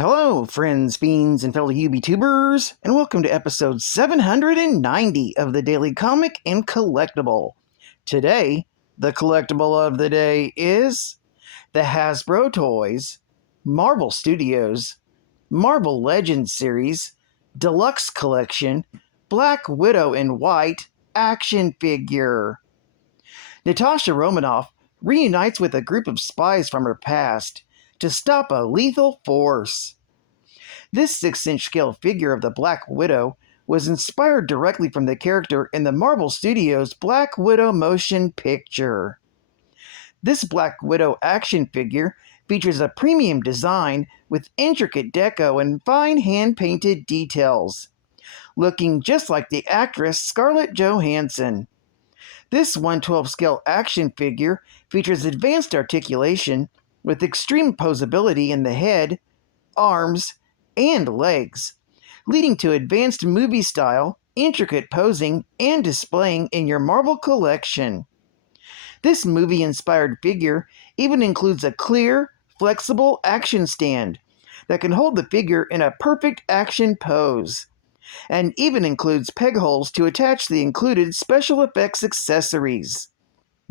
Hello, friends, fiends, and fellow UBTubers, and welcome to episode 790 of the Daily Comic and Collectible. Today, the collectible of the day is the Hasbro Toys, Marvel Studios, Marvel Legends series, Deluxe Collection, Black Widow in White action figure. Natasha Romanoff reunites with a group of spies from her past to stop a lethal force. This 6-inch scale figure of the Black Widow was inspired directly from the character in the Marvel Studios Black Widow motion picture. This Black Widow action figure features a premium design with intricate deco and fine hand-painted details, looking just like the actress Scarlett Johansson. This 1/12 scale action figure features advanced articulation with extreme posability in the head, arms, and legs, leading to advanced movie-style, intricate posing and displaying in your Marvel collection. This movie-inspired figure even includes a clear, flexible action stand that can hold the figure in a perfect action pose, and even includes peg holes to attach the included special effects accessories.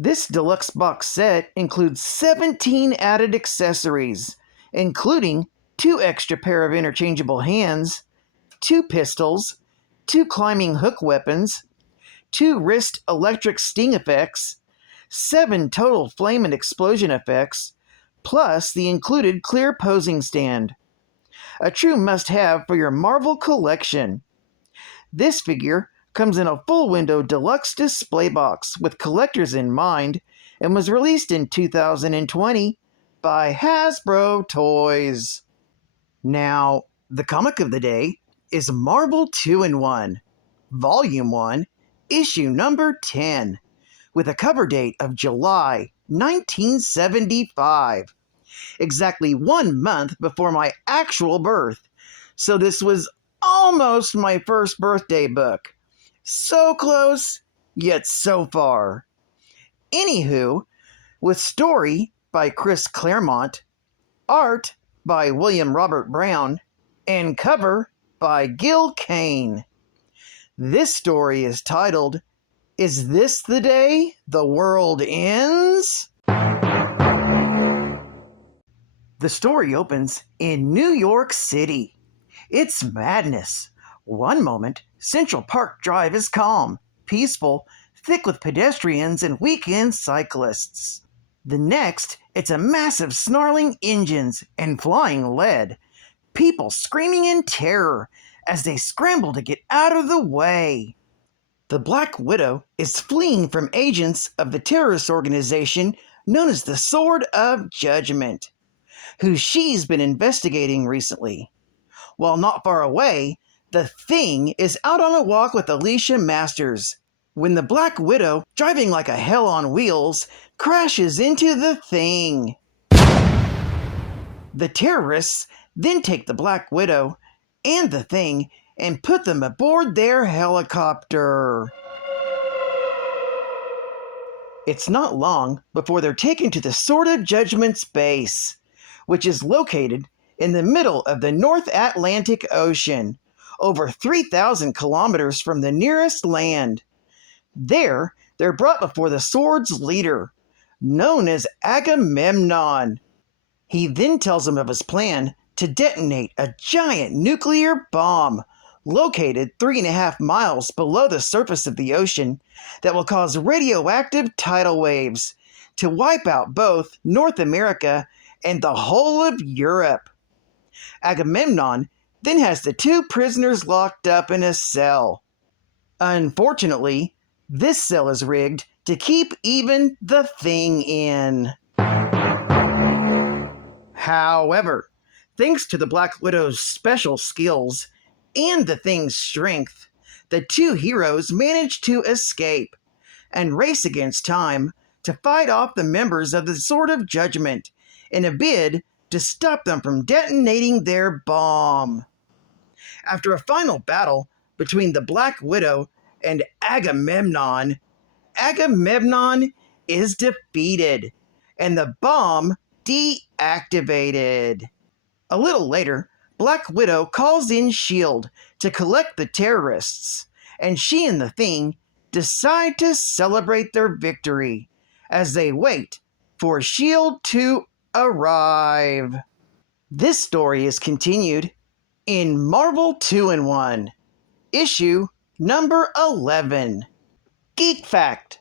This deluxe box set includes 17 added accessories, including 2 extra pair of interchangeable hands, 2 pistols, 2 climbing hook weapons, 2 wrist electric sting effects, 7 total flame and explosion effects, plus the included clear posing stand. A true must-have for your Marvel collection. This figure comes in a full window deluxe display box with collectors in mind and was released in 2020 by Hasbro Toys. Now, the comic of the day is Marvel 2-in-1, Volume 1, Issue number 10, with a cover date of July 1975, exactly 1 month before my actual birth, so this was almost my first birthday book. So close, yet so far. Anywho, with story by Chris Claremont, art by William Robert Brown, and cover by Gil Kane. This story is titled, "Is This the Day the World Ends?" The story opens in New York City. It's madness. One moment, Central Park Drive is calm, peaceful, thick with pedestrians and weekend cyclists. The next, it's a massive snarling engines and flying lead, people screaming in terror as they scramble to get out of the way. The Black Widow is fleeing from agents of the terrorist organization known as the Sword of Judgment, who she's been investigating recently. While not far away, the Thing is out on a walk with Alicia Masters, when the Black Widow, driving like a hell on wheels, crashes into the Thing. The terrorists then take the Black Widow and the Thing and put them aboard their helicopter. It's not long before they're taken to the Sword of Judgment's base, which is located in the middle of the North Atlantic Ocean, over 3,000 kilometers from the nearest land. There, they're brought before the Sword's leader, known as Agamemnon. He then tells them of his plan to detonate a giant nuclear bomb located 3.5 miles below the surface of the ocean that will cause radioactive tidal waves to wipe out both North America and the whole of Europe. Agamemnon then has the 2 prisoners locked up in a cell. Unfortunately, this cell is rigged to keep even the Thing in. However, thanks to the Black Widow's special skills and the Thing's strength, the 2 heroes manage to escape and race against time to fight off the members of the Sword of Judgment in a bid to stop them from detonating their bomb. After a final battle between the Black Widow and Agamemnon, Agamemnon is defeated and the bomb deactivated. A little later, Black Widow calls in S.H.I.E.L.D. to collect the terrorists, and she and the Thing decide to celebrate their victory as they wait for S.H.I.E.L.D. to arrive. This story is continued in Marvel 2-in-1, issue number 11. Geek Fact.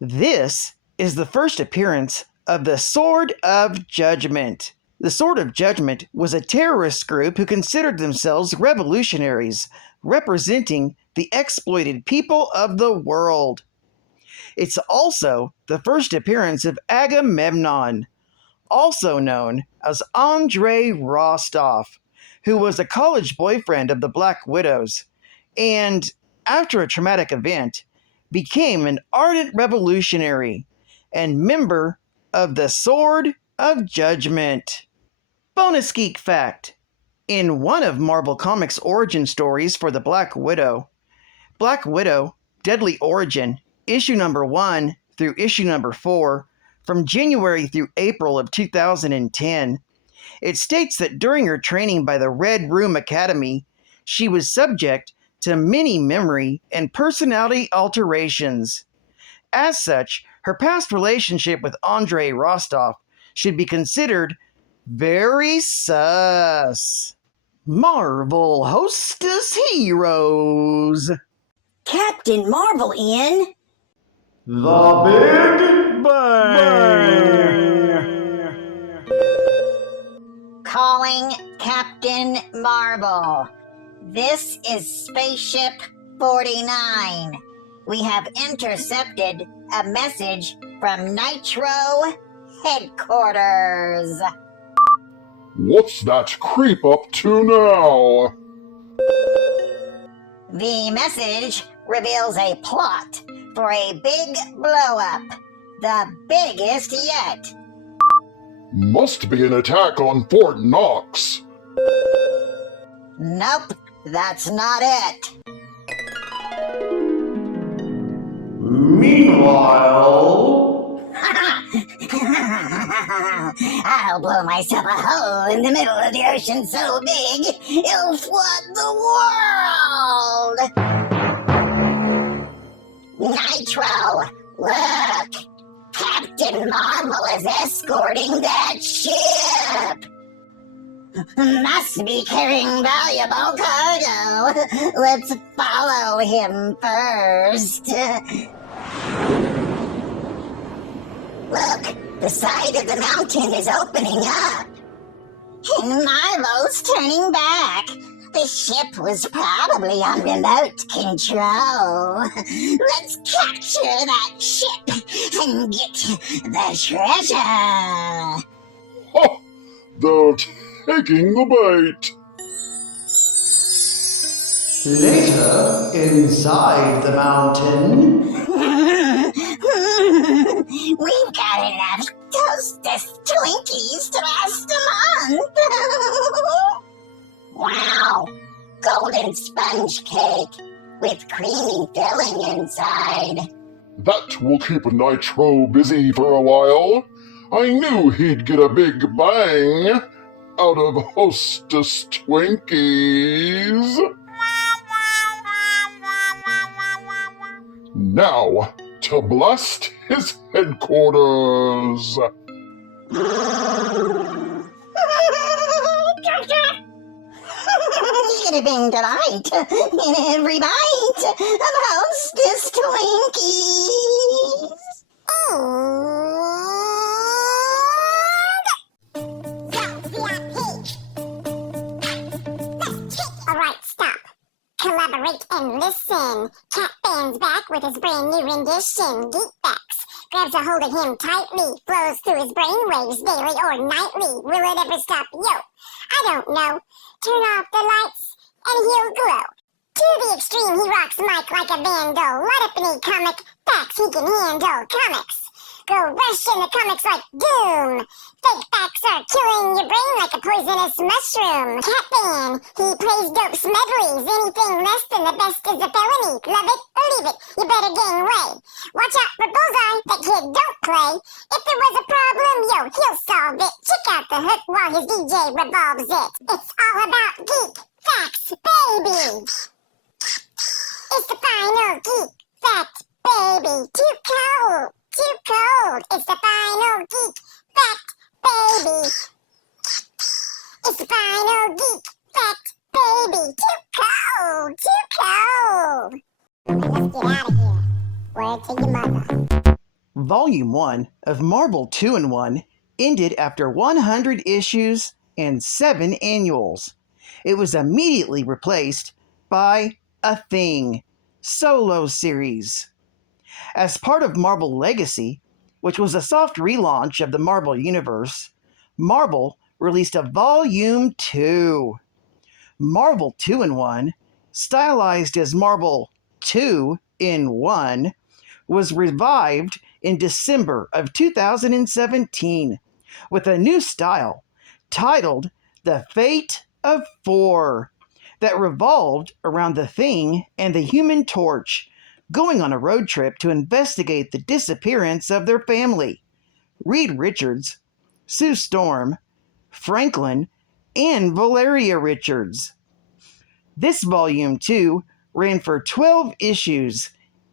This is the first appearance of the Sword of Judgment. The Sword of Judgment was a terrorist group who considered themselves revolutionaries, representing the exploited people of the world. It's also the first appearance of Agamemnon, also known as Andrei Rostov, who was a college boyfriend of the Black Widows, and, after a traumatic event, became an ardent revolutionary and member of the Sword of Judgment. Bonus Geek Fact. In one of Marvel Comics' origin stories for the Black Widow, Deadly Origin, issue number 1 through issue number 4, from January through April of 2010, it states that during her training by the Red Room Academy, she was subject to many memory and personality alterations. As such, her past relationship with Andrei Rostov should be considered very sus. Marvel Hostess Heroes. Captain Marvel in The Big Bang. Calling Captain Marvel. This is Spaceship 49. We have intercepted a message from Nitro Headquarters. What's that creep up to now? The message reveals a plot for a big blow-up, the biggest yet. Must be an attack on Fort Knox. Nope, that's not it. Meanwhile, I'll blow myself a hole in the middle of the ocean so big, it'll flood the world! Nitro, look! Captain Marvel is escorting that ship! Must be carrying valuable cargo. Let's follow him first. Look, the side of the mountain is opening up. And Marvel's turning back. The ship was probably on remote control. Let's capture that ship and get the treasure. Ha! They're taking the bait. later, inside the mountain. We've got enough HOSTESS Twinkies to last a month. Wow, golden sponge cake with creamy filling inside. That will keep Nitro busy for a while. I knew he'd get a big bang out of HOSTESS Twinkies. Now, to blast his headquarters. It'd have been delight in every bite of HOSTESS Twinkies. Alright, stop. Collaborate and listen. Cat Fan's back with his brand new rendition, Geek Facts. Grabs a hold of him tightly, flows through his brainwaves daily or nightly. Will it ever stop? Yo, I don't know. Turn off the lights and he'll glow. To the extreme, he rocks Mike like a vandal. Light up any comic facts he can handle. Comics. go rush in the comics like doom. Fake facts are killing your brain like a poisonous mushroom. Catman, he plays dope smedleys. Anything less than the best is a felony. Love it or leave it, you better gain weight. Watch out for Bullseye, that kid don't play. If there was a problem, yo, he'll solve it. Check out the hook while his DJ revolves it. It's all about geek facts, baby. It's the final geek fact, baby. Too cold, too cold. It's the final geek fact, baby. It's the final geek fact, baby. Too cold, too cold. Let's get out of here. Word to your mother. Volume 1 of Marvel 2-in-1 ended after 100 issues and 7 annuals. It was immediately replaced by A Thing solo series. As part of Marvel Legacy, which was a soft relaunch of the Marvel Universe, Marvel released a Volume 2. Marvel 2-in-1, stylized as Marvel 2-in-1, was revived in December of 2017 with a new style titled The Fate of 4 that revolved around the Thing and the Human Torch going on a road trip to investigate the disappearance of their family, Reed Richards, Sue Storm, Franklin, and Valeria Richards. This Volume 2 ran for 12 issues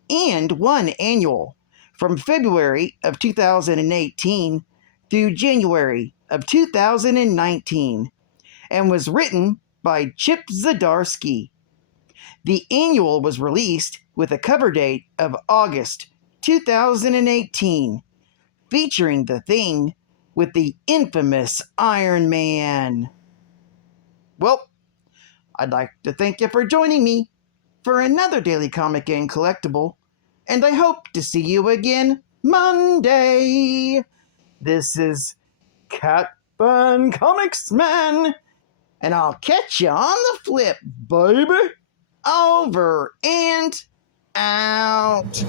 and 1 annual from February of 2018 through January of 2019 and was written by Chip Zdarsky. The annual was released with a cover date of August 2018, featuring the Thing with the infamous Iron Man. Well, I'd like to thank you for joining me for another Daily Comic and Collectible, and I hope to see you again Monday. This is Cat Fun Comics Man, and I'll catch you on the flip, baby. Over and out.